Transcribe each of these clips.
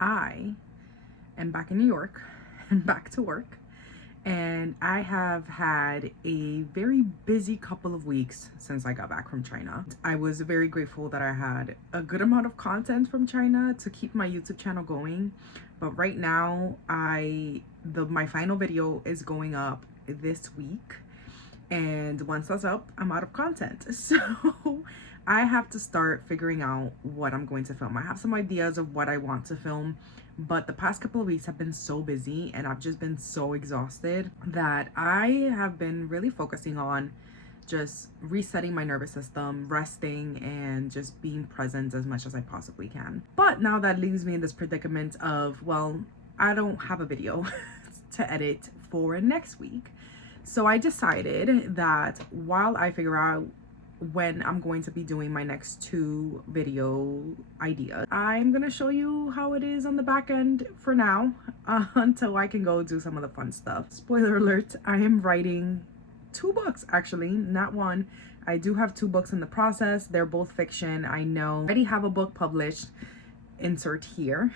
I am back in New York and back to work, and I have had a very busy couple of weeks since I got back from China. I was very grateful that I had a good amount of content from China to keep my YouTube channel going, but right now my final video is going up this week, and once that's up, I'm out of content. So I have to start figuring out what I'm going to film. I have some ideas of what I want to film, but the past couple of weeks have been so busy and I've just been so exhausted that I have been really focusing on just resetting my nervous system, resting, and just being present as much as I possibly can. But now that leaves me in this predicament of, well, I don't have a video to edit for next week. So I decided that while I figure out when I'm going to be doing my next 2 video ideas, I'm gonna show you how it is on the back end for now, until I can go do some of the fun stuff. Spoiler alert, I am writing 2 books, actually, not one. I do have 2 books in the process. They're both fiction. I know I already have a book published, insert here.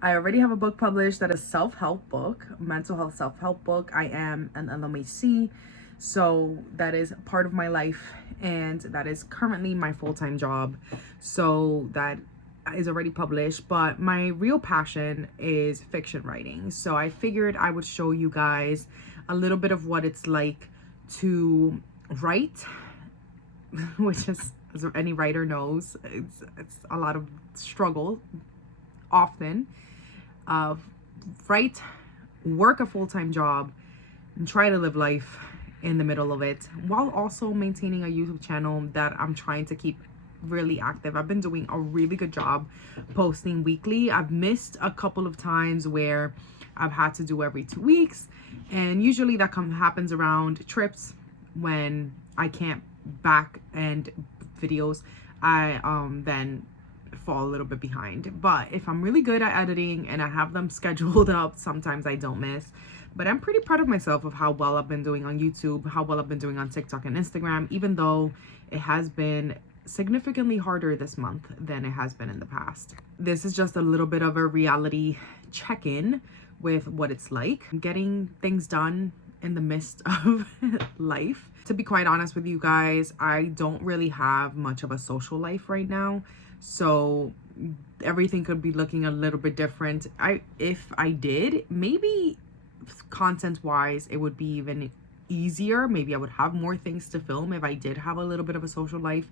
I already have a book published that is self-help book, mental health self-help book. I am an LMAC, so that is part of my life, and that is currently my full-time job. So that is already published, but my real passion is fiction writing. So I figured I would show you guys a little bit of what it's like to write, which is, as any writer knows, it's a lot of struggle often. Write, work a full-time job, and try to live life in the middle of it, while also maintaining a YouTube channel that I'm trying to keep really active. I've been doing a really good job posting weekly. I've missed a couple of times where I've had to do every 2 weeks, and usually that happens around trips when I can't back end videos. I then fall a little bit behind, but if I'm really good at editing and I have them scheduled up, sometimes I don't miss. But I'm pretty proud of myself of how well I've been doing on YouTube, how well I've been doing on TikTok and Instagram, even though it has been significantly harder this month than it has been in the past. This is just a little bit of a reality check-in with what it's like getting things done in the midst of life. To be quite honest with you guys, I don't really have much of a social life right now, so everything could be looking a little bit different. If I did, maybe content wise it would be even easier. Maybe I would have more things to film if I did have a little bit of a social life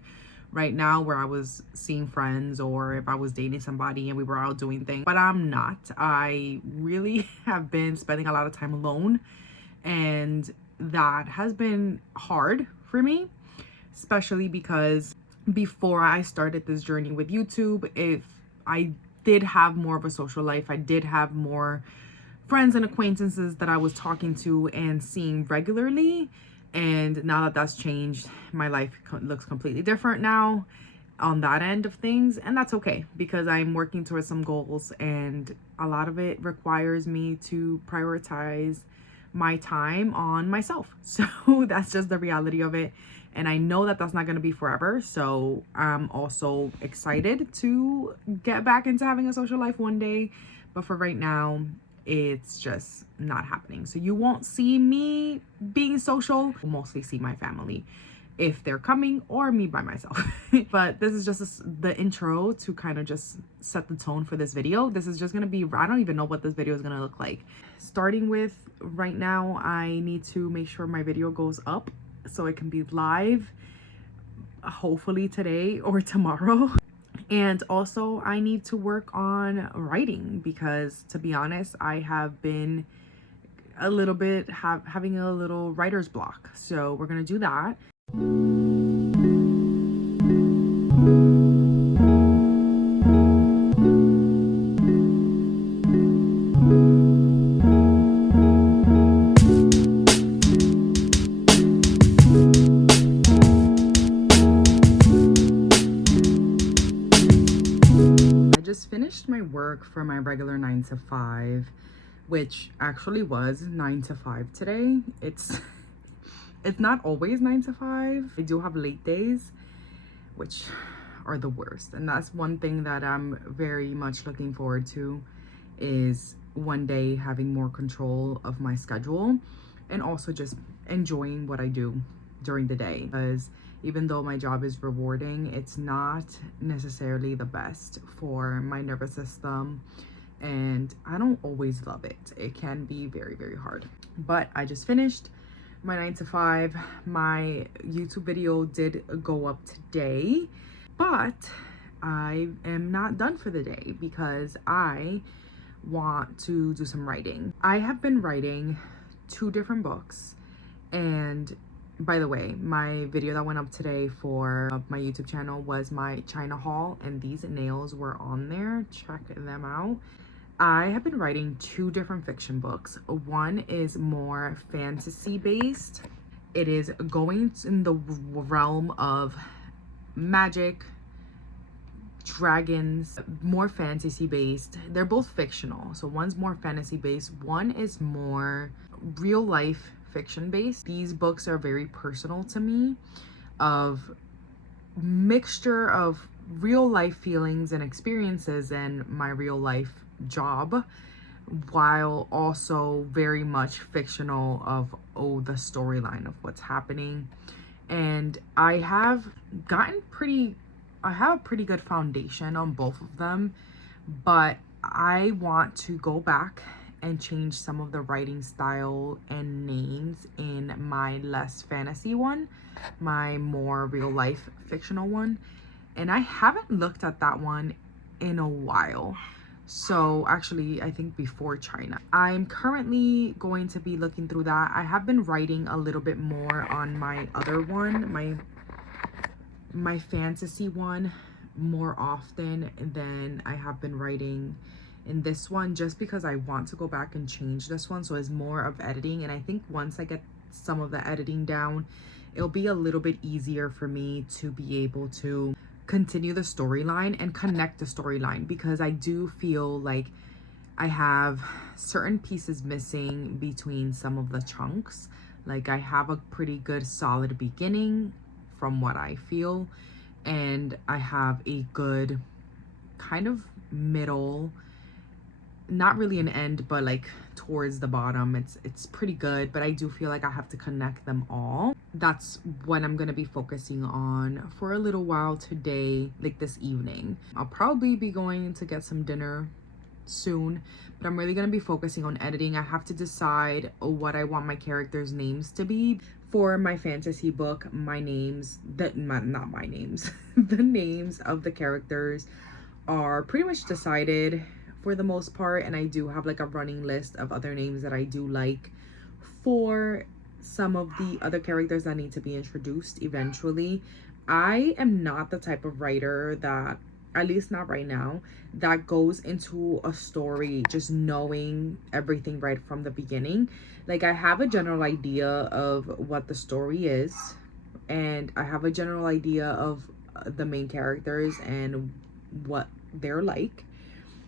right now, where I was seeing friends, or if I was dating somebody and we were out doing things. But I'm not. I really have been spending a lot of time alone, and that has been hard for me, especially because before I started this journey with YouTube, if I did have more of a social life, I did have more friends and acquaintances that I was talking to and seeing regularly. And now that that's changed, my life looks completely different now on that end of things. And that's okay, because I'm working towards some goals, and a lot of it requires me to prioritize my time on myself. So that's just the reality of it. And I know that that's not going to be forever. So I'm also excited to get back into having a social life one day. But for right now, it's just not happening. So you won't see me being social. You'll mostly see my family if they're coming, or me by myself. But this is just the intro to kind of just set the tone for this video. This is just going to be, I don't even know what this video is going to look like. Starting with right now, I need to make sure my video goes up so it can be live, hopefully today or tomorrow. And also I need to work on writing, because to be honest, I have been a little bit having a little writer's block. So we're gonna do that. Finished my work for my regular 9 to 5, which actually was 9 to 5 today. It's not always 9 to 5. I do have late days, which are the worst. And that's one thing that I'm very much looking forward to, is one day having more control of my schedule and also just enjoying what I do during the day. Because even though my job is rewarding, it's not necessarily the best for my nervous system, and I don't always love it. It can be very, very hard. But I just finished my 9 to 5. My YouTube video did go up today, but I am not done for the day because I want to do some writing. I have been writing 2 different books, and by the way, my video that went up today for my YouTube channel was my China haul, and these nails were on there. Check them out. I have been writing 2 different fiction books. One is more fantasy based. It is going in the realm of magic, dragons, more fantasy based. They're both fictional. So one's more fantasy based, one is more real life fiction based. These books are very personal to me, of mixture of real life feelings and experiences and my real life job, while also very much fictional of the storyline of what's happening. And I have a pretty good foundation on both of them, but I want to go back and change some of the writing style and names in my less fantasy one, my more real life fictional one. And I haven't looked at that one in a while. So actually, I think before China. I'm currently going to be looking through that. I have been writing a little bit more on my other one, my fantasy one, more often than I have been writing in this one, just because I want to go back and change this one. So it's more of editing. And I think once I get some of the editing down, it'll be a little bit easier for me to be able to continue the storyline and connect the storyline, because I do feel like I have certain pieces missing between some of the chunks. Like I have a pretty good solid beginning from what I feel, and I have a good kind of middle, not really an end, but like towards the bottom. It's pretty good, but I do feel like I have to connect them all. That's what I'm gonna be focusing on for a little while today, like this evening. I'll probably be going to get some dinner soon, but I'm really gonna be focusing on editing. I have to decide what I want my characters' names to be. For my fantasy book, my names, not my names, the names of the characters are pretty much decided for the most part, and I do have like a running list of other names that I do like for some of the other characters that need to be introduced eventually. I am not the type of writer that, at least not right now, that goes into a story just knowing everything right from the beginning. Like I have a general idea of what the story is, and I have a general idea of the main characters and what they're like,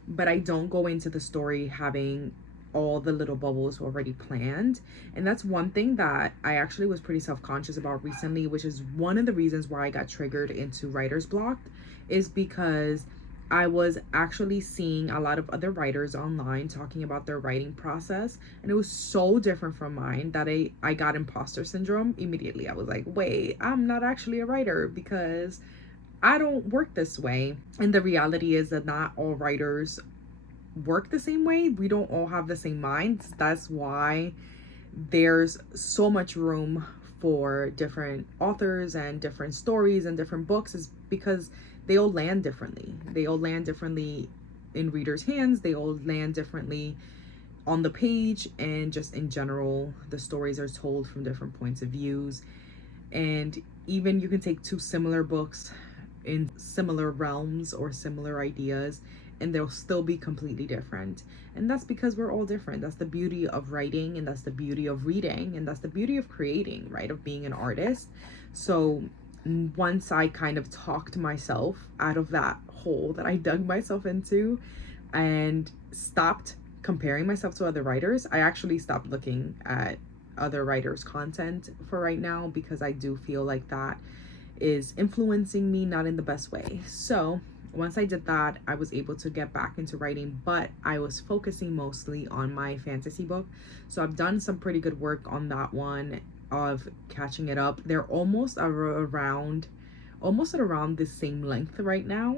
but I don't go into the story having all the little bubbles already planned. And that's one thing that I actually was pretty self-conscious about recently, which is one of the reasons why I got triggered into writer's block, is because I was actually seeing a lot of other writers online talking about their writing process, and it was so different from mine that I got imposter syndrome immediately. I was like, wait, I'm not actually a writer because I don't work this way. And the reality is that not all writers work the same way. We don't all have the same minds. That's why there's so much room for different authors and different stories and different books, is because they all land differently. They all land differently in readers' hands. They all land differently on the page, and just in general, the stories are told from different points of views. And even you can take 2 similar books in similar realms or similar ideas, and they'll still be completely different. And that's because we're all different. That's the beauty of writing, and that's the beauty of reading, and that's the beauty of creating, right? Of being an artist. So once I kind of talked myself out of that hole that I dug myself into and stopped comparing myself to other writers, I actually stopped looking at other writers' content for right now, because I do feel like that is influencing me, not in the best way. So once I did that, I was able to get back into writing, but I was focusing mostly on my fantasy book. So I've done some pretty good work on that one of catching it up. They're almost around the same length right now,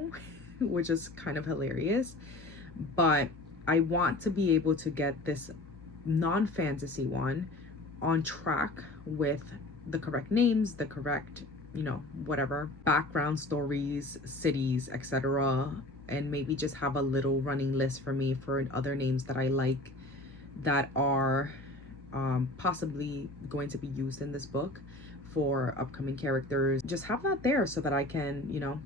which is kind of hilarious. But I want to be able to get this non-fantasy one on track with the correct names, the correct, whatever, background stories, cities, etc. And maybe just have a little running list for me for other names that I like that are possibly going to be used in this book for upcoming characters. Just have that there so that I can,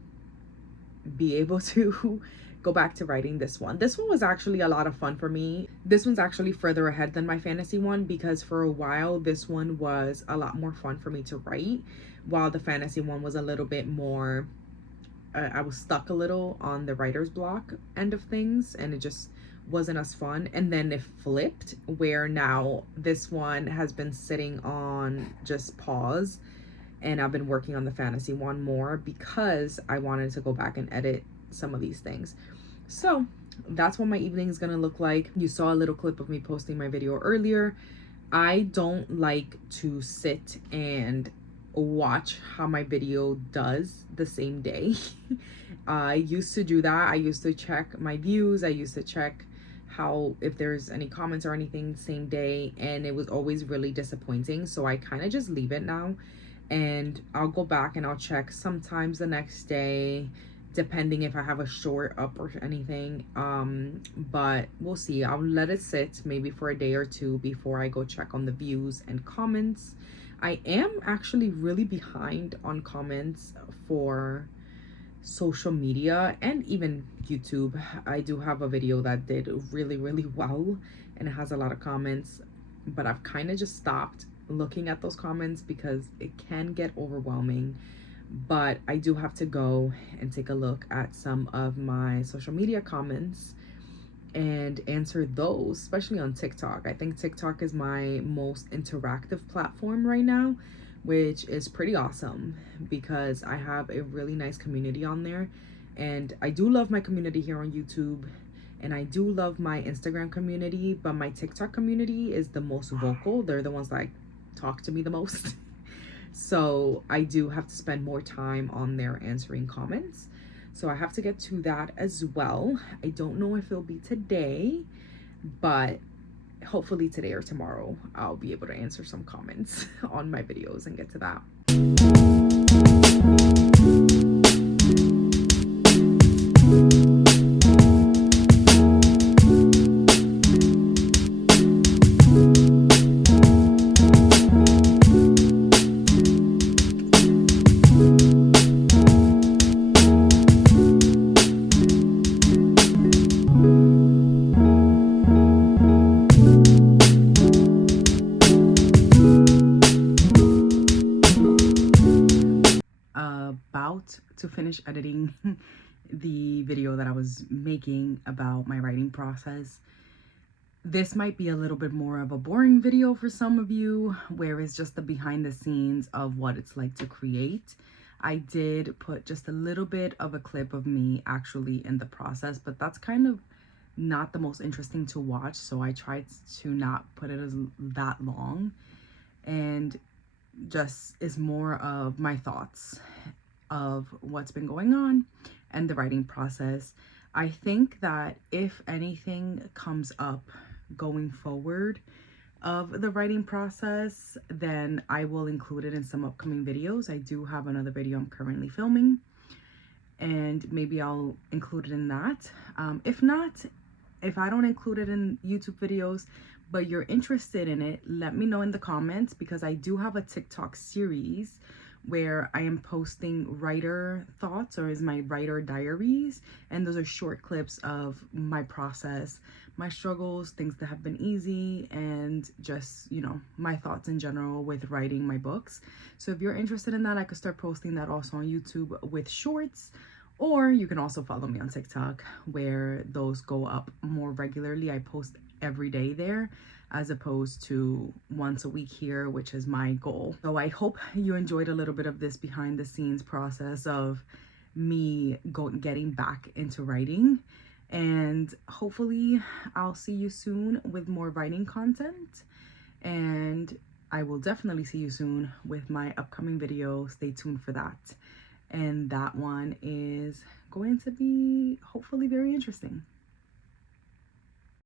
be able to go back to writing this one. This one was actually a lot of fun for me. This one's actually further ahead than my fantasy one, because for a while this one was a lot more fun for me to write, while the fantasy one was a little bit more I was stuck a little on the writer's block end of things, and it just wasn't as fun. And then it flipped, where now this one has been sitting on just pause, and I've been working on the fantasy one more because I wanted to go back and edit some of these things. So that's what my evening is gonna look like. You saw a little clip of me posting my video earlier. I don't like to sit and watch how my video does the same day. I used to do that. I used to check my views. I used to check how, if there's any comments or anything the same day, and it was always really disappointing. So I kind of just leave it now, and I'll go back and I'll check sometimes the next day, depending if I have a short up or anything. But we'll see. I'll let it sit maybe for a day or two before I go check on the views and comments. I am actually really behind on comments for social media and even YouTube. I do have a video that did really, really well, and it has a lot of comments, but I've kind of just stopped looking at those comments because it can get overwhelming. But I do have to go and take a look at some of my social media comments and answer those, especially on TikTok. I think TikTok is my most interactive platform right now, which is pretty awesome because I have a really nice community on there. And I do love my community here on YouTube, and I do love my Instagram community, but my TikTok community is the most vocal. They're the ones that talk to me the most. So I do have to spend more time on there answering comments. So I have to get to that as well. I don't know if it'll be today, but hopefully today or tomorrow I'll be able to answer some comments on my videos and get to that. To finish editing the video that I was making about my writing process. This might be a little bit more of a boring video for some of you, where it's just the behind the scenes of what it's like to create. I did put just a little bit of a clip of me actually in the process, but that's kind of not the most interesting to watch, so I tried to not put it as that long, and just is more of my thoughts of what's been going on and the writing process. I think that if anything comes up going forward of the writing process, then I will include it in some upcoming videos. I do have another video I'm currently filming, and maybe I'll include it in that. If not, if I don't include it in YouTube videos, but you're interested in it, let me know in the comments, because I do have a TikTok series where I am posting writer thoughts, or is my writer diaries, and those are short clips of my process, my struggles, things that have been easy, and just, my thoughts in general with writing my books. So if you're interested in that, I could start posting that also on YouTube with shorts, or you can also follow me on TikTok, where those go up more regularly. I post every day there, as opposed to once a week here, which is my goal. So I hope you enjoyed a little bit of this behind the scenes process of me getting back into writing, and hopefully I'll see you soon with more writing content, and I will definitely see you soon with my upcoming video. Stay tuned for that, and that one is going to be hopefully very interesting.